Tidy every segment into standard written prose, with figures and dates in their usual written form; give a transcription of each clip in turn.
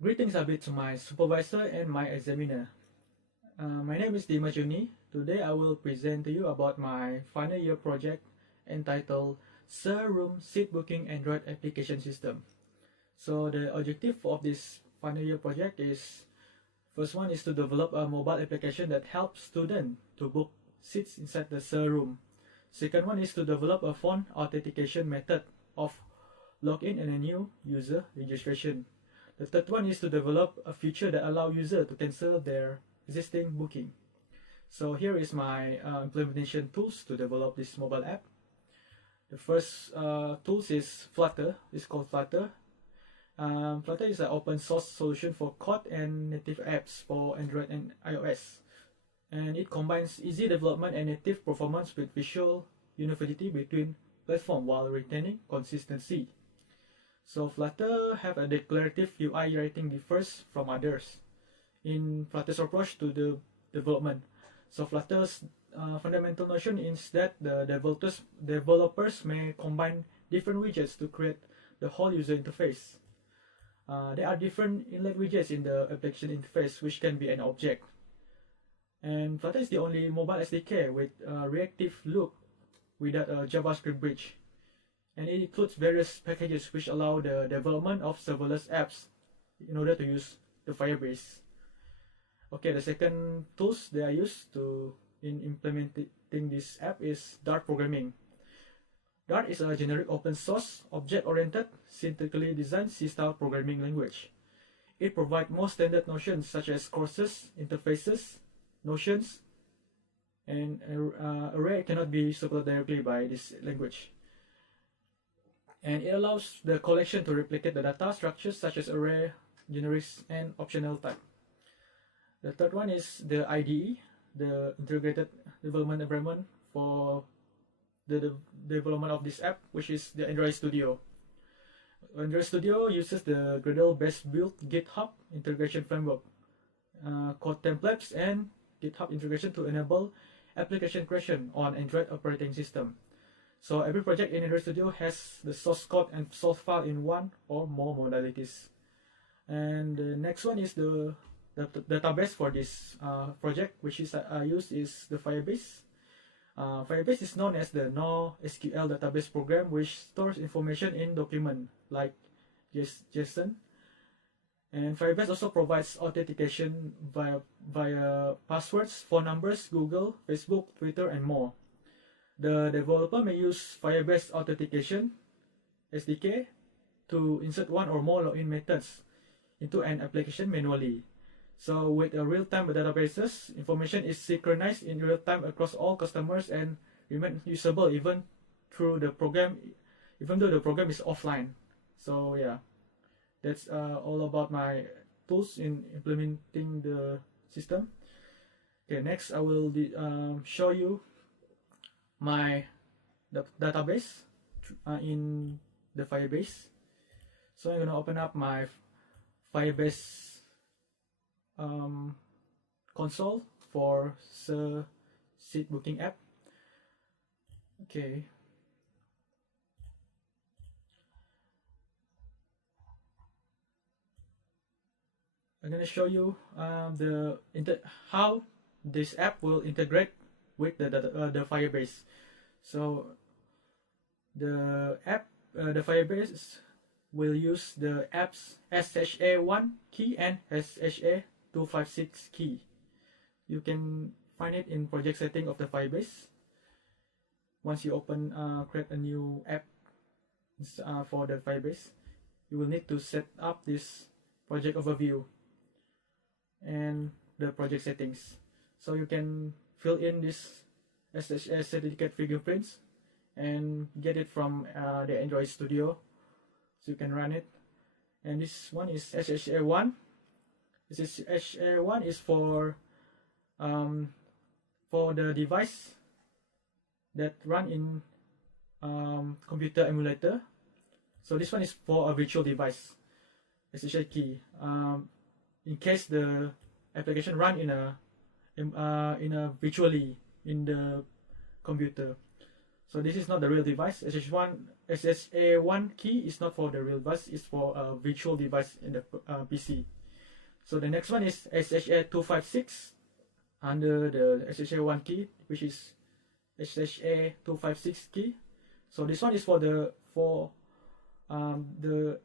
Greetings a bit to my supervisor and my examiner. My name is Johney. Today I will present to you about my final year project entitled Room Seat Booking Android Application System. So the objective of this final year project is, first one is to develop a mobile application that helps students to book seats inside the room. Second one is to develop a phone authentication method of login and a new user registration. The third one is to develop a feature that allows users to cancel their existing booking. So here is my implementation tools to develop this mobile app. The first tools is Flutter. It's called Flutter. Flutter is an open source solution for code and native apps for Android and iOS. And it combines easy development and native performance with visual uniformity between platforms while retaining consistency. So Flutter have a declarative UI rating differs from others in Flutter's approach to the development. So Flutter's fundamental notion is that the developers may combine different widgets to create the whole user interface. There are different inlet widgets in the application interface, which can be an object. And Flutter is the only mobile SDK with a reactive loop without a JavaScript bridge. And it includes various packages which allow the development of serverless apps in order to use the Firebase. Okay, the second tools that I use in implementing this app is Dart programming. Dart is a generic open source, object-oriented, syntactically designed C-style programming language. It provides more standard notions such as courses, interfaces, notions, and array cannot be supported directly by this language. And it allows the collection to replicate the data structures such as array, generics, and optional type. The third one is the IDE, the integrated development environment for the development of this app, which is the Android Studio. Android Studio uses the Gradle-based built GitHub integration framework, code templates, and GitHub integration to enable application creation on Android operating system. So every project in Android Studio has the source code and source file in one or more modalities. And the next one is the database for this project, which is I use is the Firebase. Firebase is known as the NoSQL database program, which stores information in document like JSON. And Firebase also provides authentication via passwords, phone numbers, Google, Facebook, Twitter, and more. The developer may use Firebase Authentication SDK to insert one or more login methods into an application manually. So with a real-time databases, information is synchronized in real time across all customers and remain usable even though the program is offline. So yeah, that's all about my tools in implementing the system. Okay, next I will show you my database in the Firebase. So I'm gonna open up my Firebase console for seat booking app. Okay. I'm gonna show you how this app will integrate with the Firebase. So the Firebase will use the app's SHA1 key and SHA256 key. You can find it in project setting of the Firebase. Once you create a new app for the Firebase, you will need to set up this project overview and the project settings. So you can fill in this SHA certificate fingerprints and get it from the Android Studio, so you can run it. And this one is SHA1. This SHA1 is for the device that run in computer emulator. So this one is for a virtual device. SHA key. In case the application run in a virtually in the computer. So this is not the real device. SSA1 key is not for the real device, it's for a virtual device in the PC. So the next one is SSA256 under the SSA1 key, which is SSA256 key. So this one is for the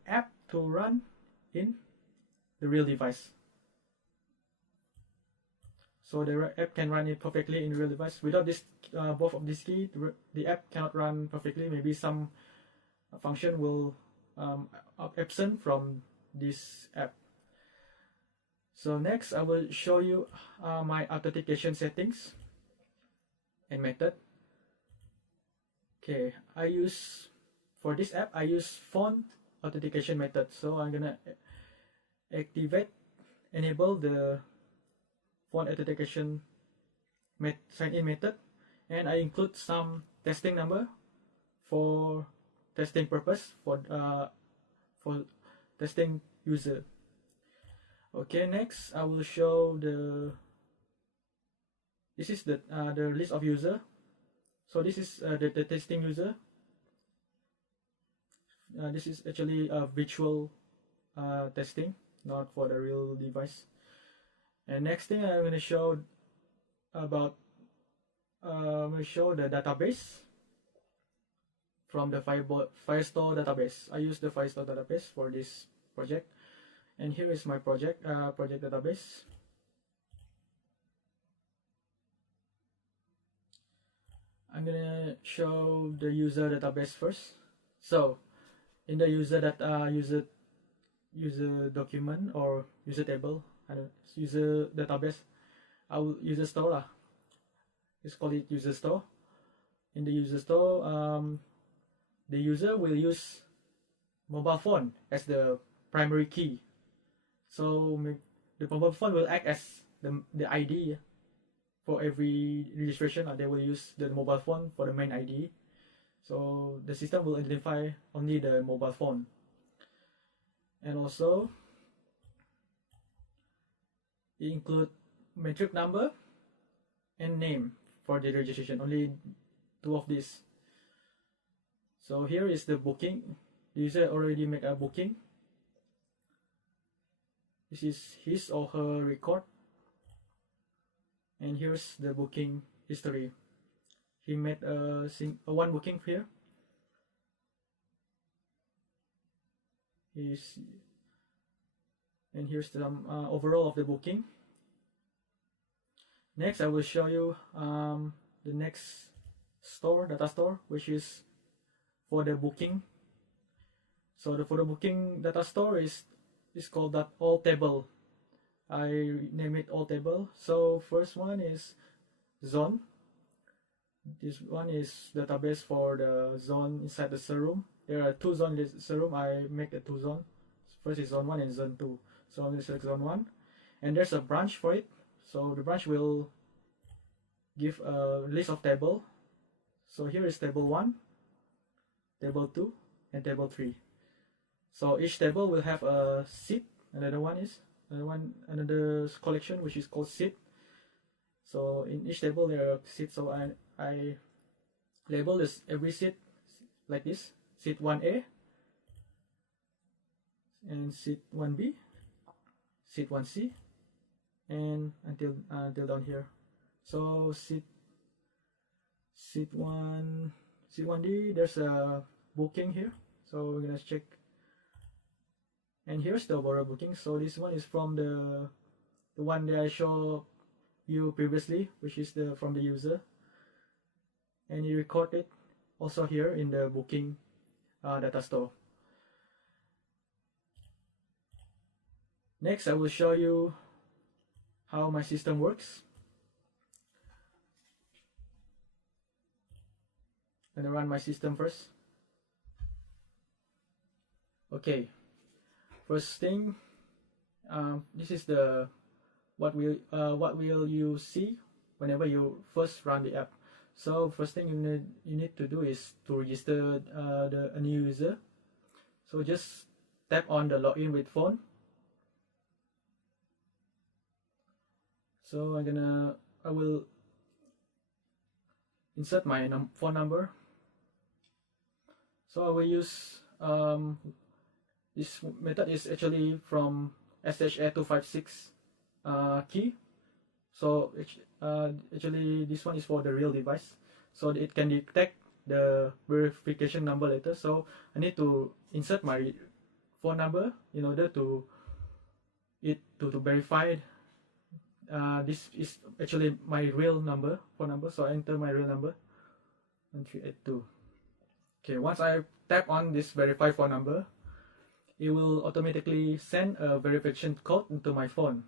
app to run in the real device. So the app can run it perfectly in real device. Without this, both of these key, the app cannot run perfectly. Maybe some function will absent from this app. So next, I will show you my authentication settings and method. Okay, for this app, I use phone authentication method. So I'm gonna enable the phone authentication sign-in method, and I include some testing number for testing purpose for testing user. Okay, next I will show this is the list of user. So this is the testing user. This is actually a virtual testing, not for the real device. And next thing I'm going to show about I'm going to show the database from the Firestore database. I use the Firestore database for this project, and here is my project database. I'm gonna show the user database first. So in the user document or user table, user database, I will user store lah. Let's call it user store. In the user store, the user will use mobile phone as the primary key. So the mobile phone will act as the ID for every registration. They will use the mobile phone for the main ID. So the system will identify only the mobile phone. And also it include matric number and name for the registration, only two of these. So here is the booking. The user already make a booking. This is his or her record, and here's the booking history. He made one booking here. And here's the overall of the booking. Next, I will show you the next data store, which is for the booking. So for the booking data store is called that all table. I name it all table. So first one is zone. This one is database for the zone inside the serum. There are two zones in the serum. I make a two zone. First is zone 1 and zone 2. So I'm going to select zone 1, and there's a branch for it. So the branch will give a list of table. So here is table 1, table 2, and table 3. So each table will have a seed. Another collection which is called seed. So in each table there are seeds. So I label this every seed like this: seed 1A, and seed 1B, seed 1C, and until down here. So seed 1D, there's a booking here. So we're gonna check. And here's the overall booking. So this one is from the one that I showed you previously, which is from the user, and you record it also here in the booking data store. Next, I will show you how my system works. I'm gonna run my system first. Okay. First thing, this is what will you see whenever you first run the app. So first thing you need to do is to register a new user. So just tap on the login with phone. So I will insert my phone number So I will use this method is actually from SHA256 key. So actually this one is for the real device, so it can detect the verification number later. So I need to insert my phone number in order to verify this is actually my real number, phone number. So I enter my real number 1382. Okay, once I tap on this verify phone number, it will automatically send a verification code into my phone.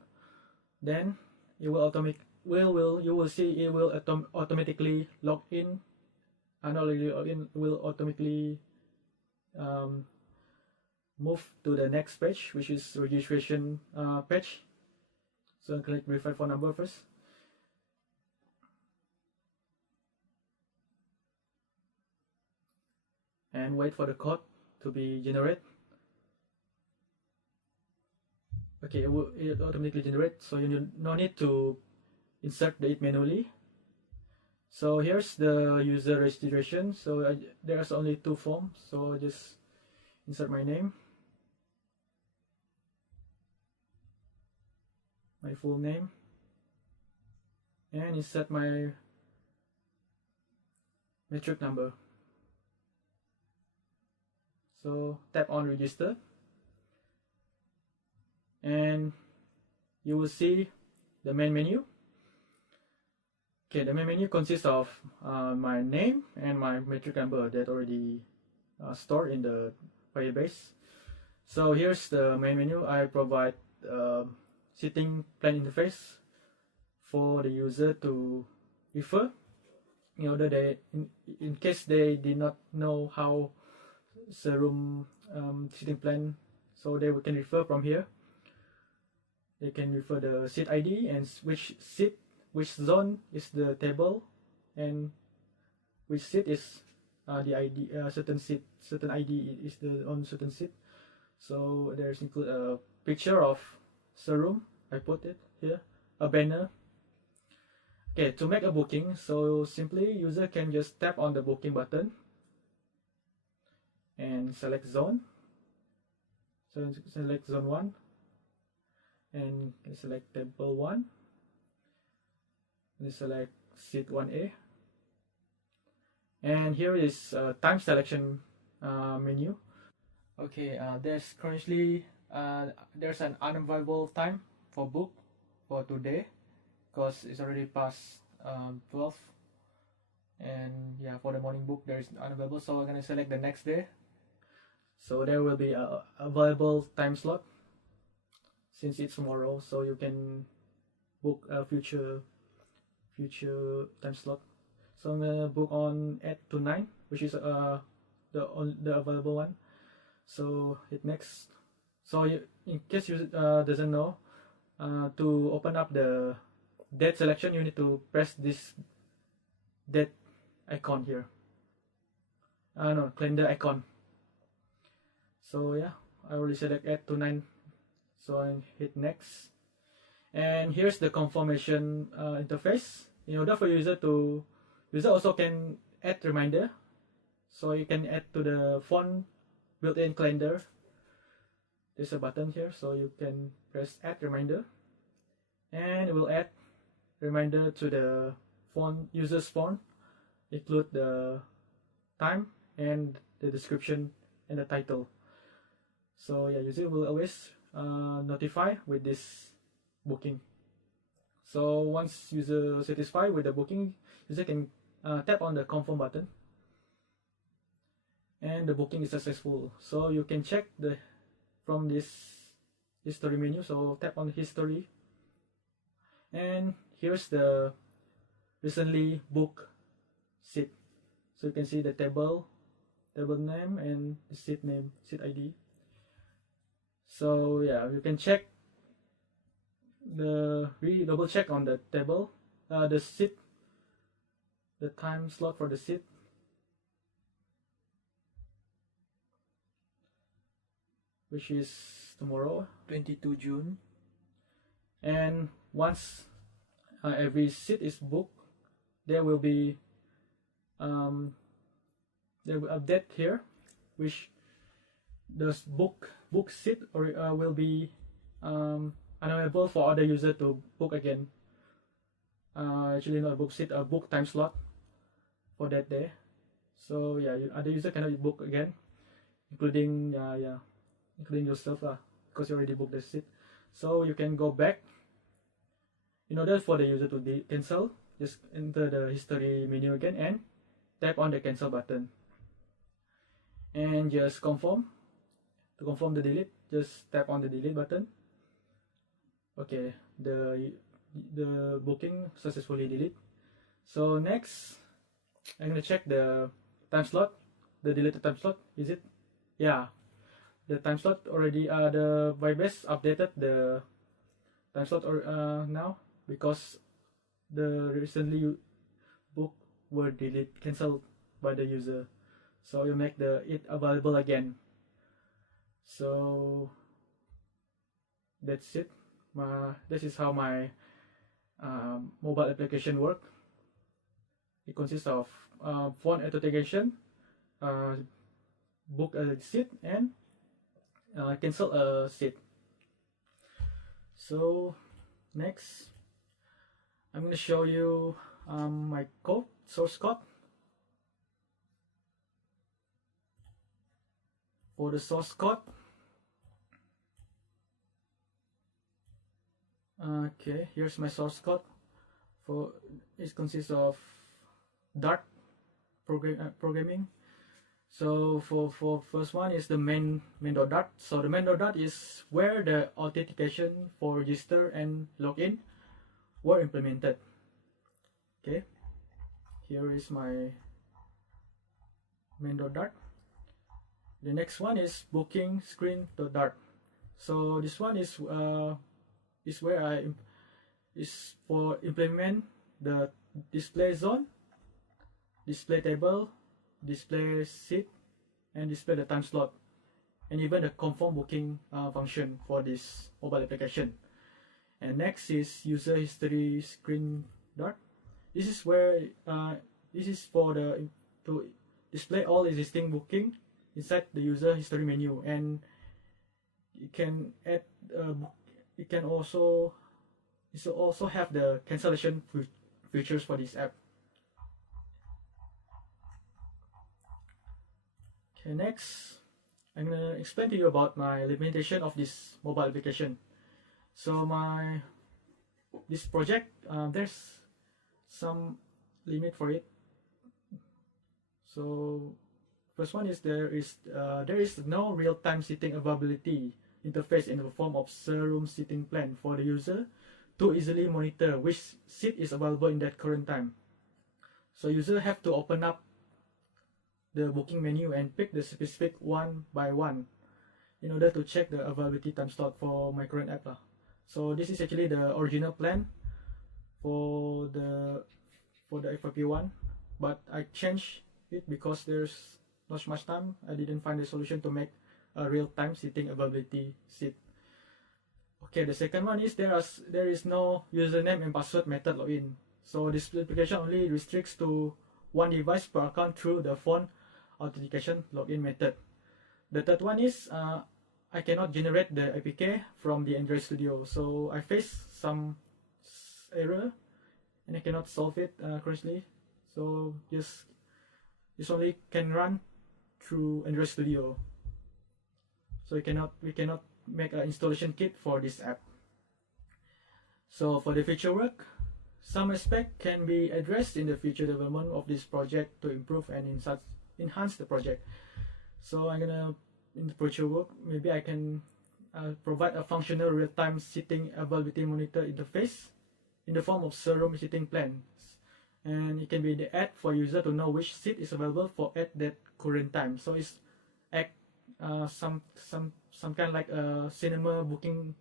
Then it will you will see it will automatically log in, and will automatically move to the next page, which is registration page. So I click verify phone number first. And wait for the code to be generated. Okay, it automatically generate, so you no need to insert it manually. So here's the user registration. So there's only 2 forms, so I just insert my name, my full name, and insert my matric number. So tap on register, and you will see the main menu. Okay, the main menu consists of my name and my matric number that already stored in the Firebase. So here's the main menu. I provide sitting plan interface for the user to refer in order they in case they did not know how serum sitting plan, so they can refer from here. They can refer the seat ID and which zone is the table, and which seat is the ID, certain ID is the on certain seat. So there's include a picture of serum. I put it here, a banner. Okay, to make a booking, so simply user can just tap on the booking button and select zone. So select zone 1 and select table 1 and select seat 1A, and here is time selection menu. Okay, there's currently there's an unavailable time for book for today because it's already past 12, and yeah, for the morning book there is unavailable, so I'm gonna select the next day. So there will be a available time slot since it's tomorrow, so you can book a future time slot. So I'm gonna book on 8 to 9, which is the available one. So hit next. So in case you doesn't know, to open up the date selection, you need to press this date icon here. No, calendar icon. So yeah, I already select 8 to 9, so I hit next. And here's the confirmation interface. In order for user also can add reminder, so you can add to the phone built-in calendar. There's a button here, so you can press add reminder, and it will add reminder to the phone user's phone, include the time and the description and the title. So yeah, user will always notify with this booking. So once user satisfied with the booking, user can tap on the confirm button, and the booking is successful. So you can check from this history menu. So tap on history, and here's the recently booked seat. So you can see the table name and the seat name, seat ID. So yeah, you can check double check on the table, the seat, the time slot for the seat. Which is tomorrow, 22 June. And once every seat is booked, there will be update here. which the book seat or will be unavailable for other user to book again. Actually not a book seat, a book time slot for that day. So yeah, other user cannot book again, including including yourself because you already booked the seat. So you can go back. In order for the user to cancel, just enter the history menu again and tap on the cancel button and just confirm. To confirm the delete, just tap on the delete button. Okay, the booking successfully delete. So next, I'm gonna check the time slot, the deleted time slot. Is it? Yeah, the time slot already. The Vibase updated the time slot now, because the recently book were cancelled by the user, so you make it available again. So that's it. This is how my mobile application work. It consists of phone authentication, book a seat, and cancel a seat. So next, I'm going to show you my source code. For the source code, okay, here's my source code. It consists of Dart programming. So for first one is the main.dart. So the main.dart is where the authentication for register and login were implemented. Okay, here is my main.dart. The next one is booking screen.dart. So this one is where is for implement the display zone, display table, display seat, and display the time slot, and even the confirm booking function for this mobile application. And next is user history screen.dart. This is where this is for to display all existing booking inside the user history menu, and you can add it can also have the cancellation features for this app. Okay, next I'm gonna explain to you about my limitation of this mobile application. So this project, there's some limit for it. So first one is there is no real-time seating availability interface in the form of room seating plan for the user to easily monitor which seat is available in that current time. So user have to open up the booking menu and pick the specific one by one in order to check the availability time slot for my current app. So this is actually the original plan for the FYP one, but I changed it because there's not much time. I didn't find a solution to make a real-time seating availability seat. Okay, the second one is there is no username and password method login. So this application only restricts to one device per account through the phone authentication login method. The third one is I cannot generate the APK from the Android Studio, so I face some error and I cannot solve it currently. So this only can run through Android Studio. So we cannot make an installation kit for this app. So for the future work, some aspect can be addressed in the future development of this project to improve and enhance the project. So I'm gonna, in the future work, maybe I can provide a functional real-time seating availability monitor interface in the form of room seating plans, and it can be the ad for user to know which seat is available at that current time. So it's some kind of like a cinema booking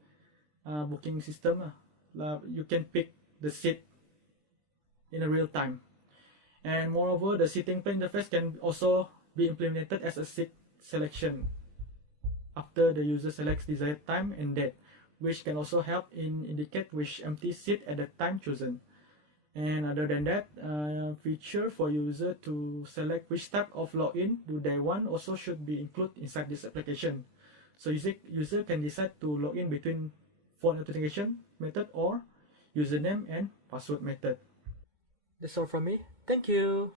system. You can pick the seat in a real time, and moreover, the seating plan interface can also be implemented as a seat selection after the user selects desired time and date, which can also help indicate which empty seat at the time chosen. And other than that, feature for user to select which type of login do they want also should be included inside this application. So user can decide to log in between phone authentication method or username and password method. That's all from me. Thank you.